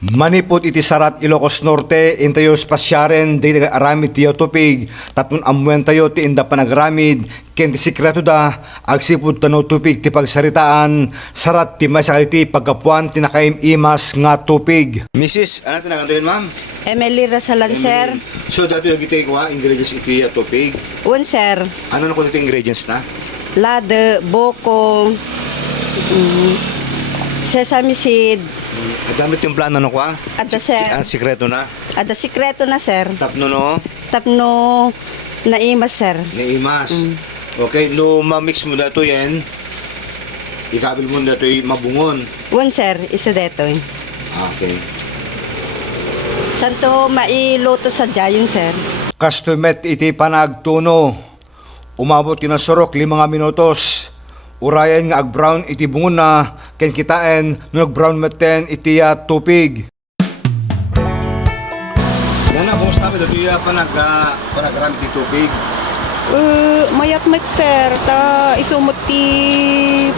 Manipot iti Sarat Ilocos Norte intayo spasyaren di aramid tiyo tupig tapnon amwen tayo ti inda panagramid ken ti sikreto da agsipud tano tupig ti pagsaritaan sarat ti may sakaliti pagkapuan ti nakaim imas nga tupig. Mrs. ano tinakantuhin ma'am? Emily Rasalan, sir. So dati nagitay ko ingredients iti tupig. Un, sir. Ano na ko iti ingredients na? Lade, boko, sesame seed, At damit yung plano no kwa? Ada, sir. Ang sikreto na. ada sikreto na, sir. Tapno no? Tapno na imas, sir. Ni imas. Okay, no ma-mix mo dato yan. Ikabil mo dato yung mabungon. Un, sir. Isa deto. Okay. Santo mailuto sa dayong, sir. Kastumet iti panagtuno. Umabot kinasurok 5 minutos. Urayan nga ag-brown iti bungon na ken kitaen no nag-brown meten iti tupig. Nana, kumusta ba dito yung panagrami iti tupig? Mayat met sir, ta isumot ti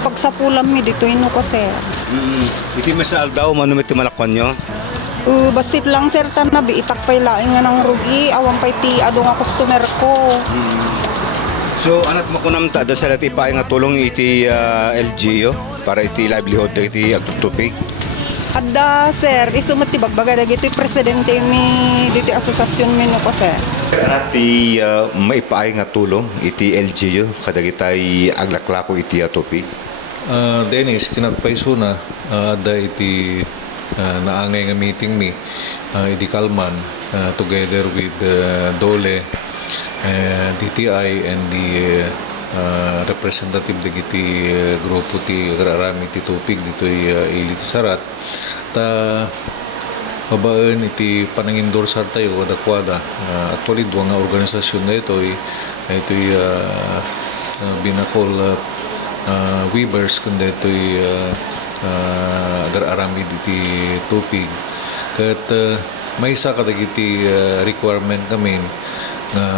pagsapulam mi dito ino ka sir. Iti masal daw, manumit ti malakwan nyo. Basit lang sir, ta nabi itakpay laing nga ng rugi, awan pa'y ti ado nga customer ko. So, anat mo kunam ta, da sa lati pa nga tulong iti LGU para iti livelihood iti agtutupig. Adda sir, isumot ti bagbaga dagiti presidente mi dito asosasyon mi no ka sir. Iti maipaay nga tulong iti LGU kadagitay aglaklako iti tupig. Dennis, kinagpaiso na ada iti naangay nga meeting mi iti Kalman together with Dole, DTI and the representative dagiti grupo ti agrarami ti tupig ditoy ili ti Sarat ta babaan iti panangindorsar tayo kadakwada actually duwa nga organisasyon na ito'y binakol weavers kundi ito'y agrarami iti tupig kat may isa kadagiti requirement kami na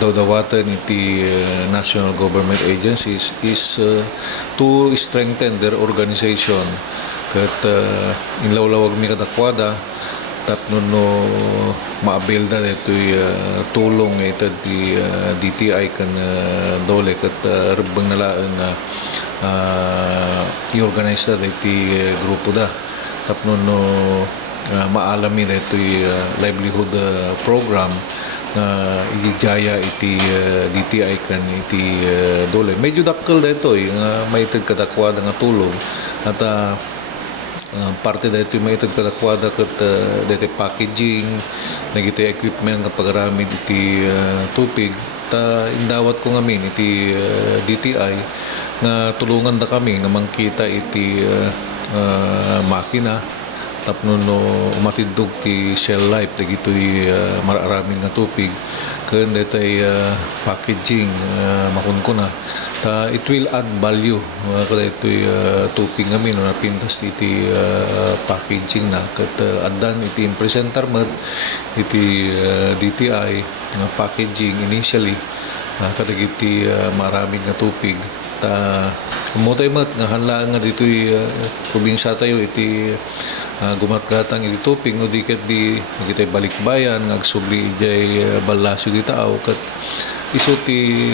dawdawatan iti national government agencies is to strengthen their organization kat inlawlawag mi kadakwada tapno no maabilda ito'y tulong ito di DTI kan Dole kat rebang nalaan na i-organize na iti grupo da tapno no maalamin ito'y livelihood program na igijaya iti DTI kan iti Dole. Medyo dakkel dito maitid kadakwada nga tulong at parte dito maitid kadakwada kat dito packaging nagiti equipment nga pagaramid iti tupig ta indawat ko ngamin iti DTI nga tulungan da kami nga mangkita iti makina tapno no umatidog ti shell life dagitoy mararaming nga tupig ken detay packaging makunkuna ta it will add value kada itoy tupig ngamin no napintas iti packaging na ket addan iti presenter mat iti DTI nga packaging initially kadagiti maraming nga tupig ta mutay mat nga hanlaan nga ditoy probinsya tayo iti gumatgatang iti tupig no diket di nagitay balikbayan agsubli ijay balasyo di tao kat isu ti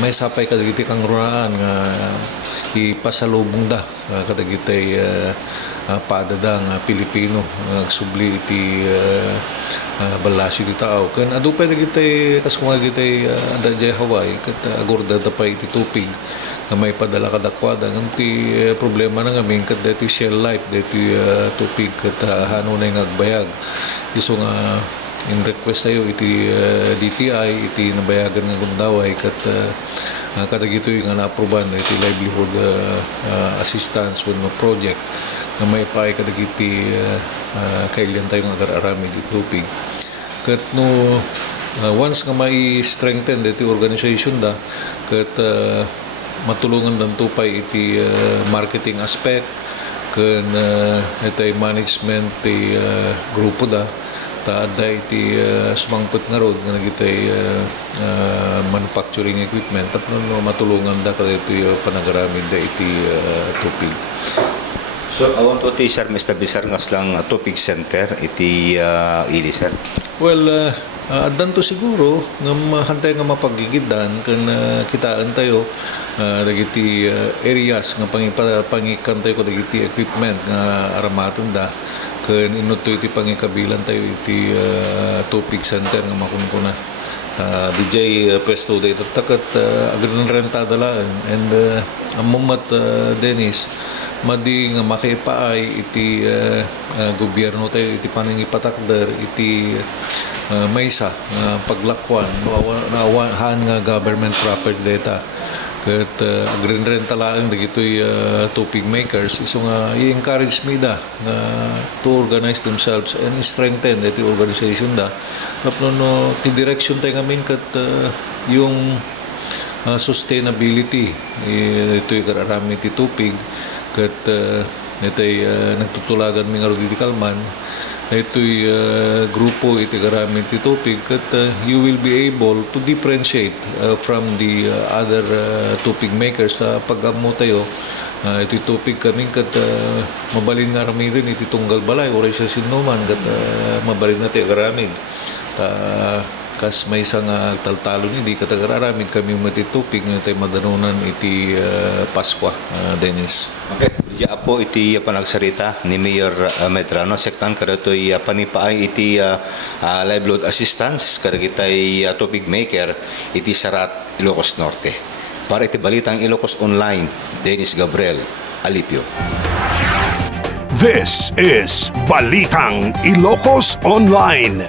may sapay kadagiti kang runaan nga ipasalubong da kadagitay padada nga Pilipino agsubli iti balasyo di tao ken adu pa dagitay kaskunga dagitay adajay Hawaii kat agorda da pa iti tupig na may padala kadakwada ng ti problema na ngamin kat dito shell life dito tupig kat hano na yung agbayag iso nga in request tayo iti DTI iti nabayagan ng gundaway kat kadagito yung na-aproban iti livelihood assistance with no project na may paay kadagiti kailan tayong agar-arami di tupig kat no once nga may strengthen dito organization da kat matulungan dan tupay iti marketing aspect ken itay management ti grupo da ta adda iti sumangput nga road nga nagitay manufacturing equipment tapno matulungan da kada iti panagaramid da iti tupig So, awan to ti sir, Mr. Bisar ngas lang topic center, iti ili sir. Well, addan to siguro nga mahantay nga mapagigiddan kan kitaan tayo dagiti areas nga pangikantay ko dagiti equipment nga aramaton da kan inot to iti pangikabilan tayo iti topic center nga makunkuna. DJ pwesto dito takat agran rentada lang and amumat Dennis madi nga makipaay iti gobyerno tayo iti paningipatakder iti maysa nga paglakwan nawahan nga government property data ket agran rentalaan dagitoy topic makers iso nga i-encourage mi da nga to organize themselves and strengthen iti organization da tapno no ti direction tayo ngamin ket yung sustainability ito'y kararami ti tupig ket ito'y nagtutulagan mi nga di kalman ito'y grupo iti karami ti tupig ket you will be able to differentiate from the other tupig makers sa pag-ammo tayo ito'y tupig kami ket mabalin nga rami rin iti tunggal balay oray sa sinuman ket mabalin na ti karamid kas may isang taltalo ni di katagararamid kami matitupig nga tayo madanunan iti Paskwa, Dennis. Okay. Ya po iti panagsarita ni Mayor Medrano sektan kada toy panipaay iti livelihood assistance kada kitay topic maker iti Sarat, Ilocos Norte. Para iti balitang Ilocos Online, Dennis Gabriel, Alipio. This is Balitang Ilocos Online.